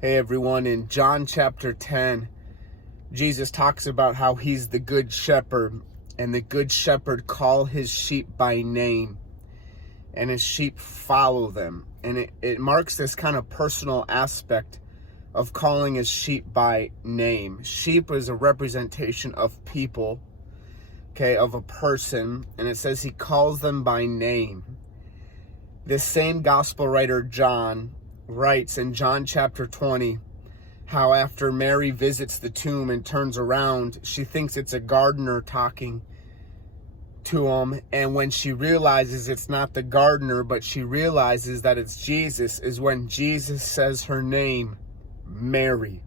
Hey everyone, in John chapter 10, Jesus talks about how he's the good shepherd, and the good shepherd call his sheep by name, and his sheep follow them. And it marks this kind of personal aspect of calling his sheep by name. Sheep is a representation of people, okay, of a person, and it says he calls them by name. This same gospel writer, John, writes in John chapter 20 how after Mary visits the tomb and turns around, she thinks it's a gardener talking to him, and when she realizes it's not the gardener, but she realizes that it's Jesus, is when Jesus says her name, Mary.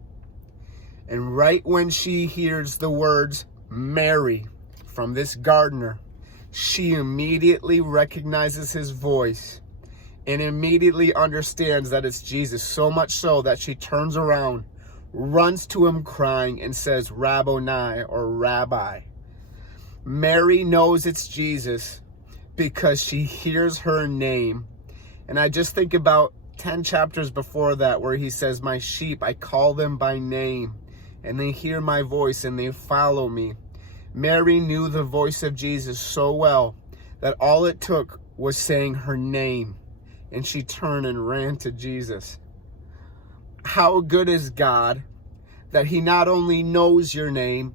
And right when she hears the words Mary from this gardener, she immediately recognizes his voice and immediately understands that it's Jesus, so much so that she turns around, runs to him crying, and says, Rabboni, or Rabbi. Mary knows it's Jesus because she hears her name. And I just think about 10 chapters before that where he says, my sheep, I call them by name, and they hear my voice and they follow me. Mary knew the voice of Jesus so well that all it took was saying her name, and she turned and ran to Jesus. How good is God that he not only knows your name,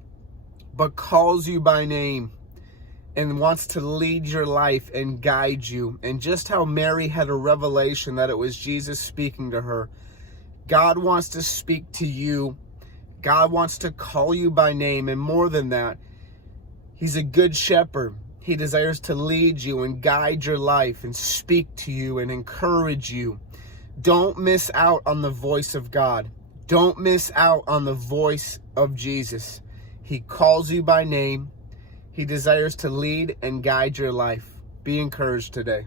but calls you by name and wants to lead your life and guide you. And just how Mary had a revelation that it was Jesus speaking to her, God wants to speak to you. God wants to call you by name, and more than that, he's a good shepherd. He desires to lead you and guide your life and speak to you and encourage you. Don't miss out on the voice of God. Don't miss out on the voice of Jesus. He calls you by name. He desires to lead and guide your life. Be encouraged today.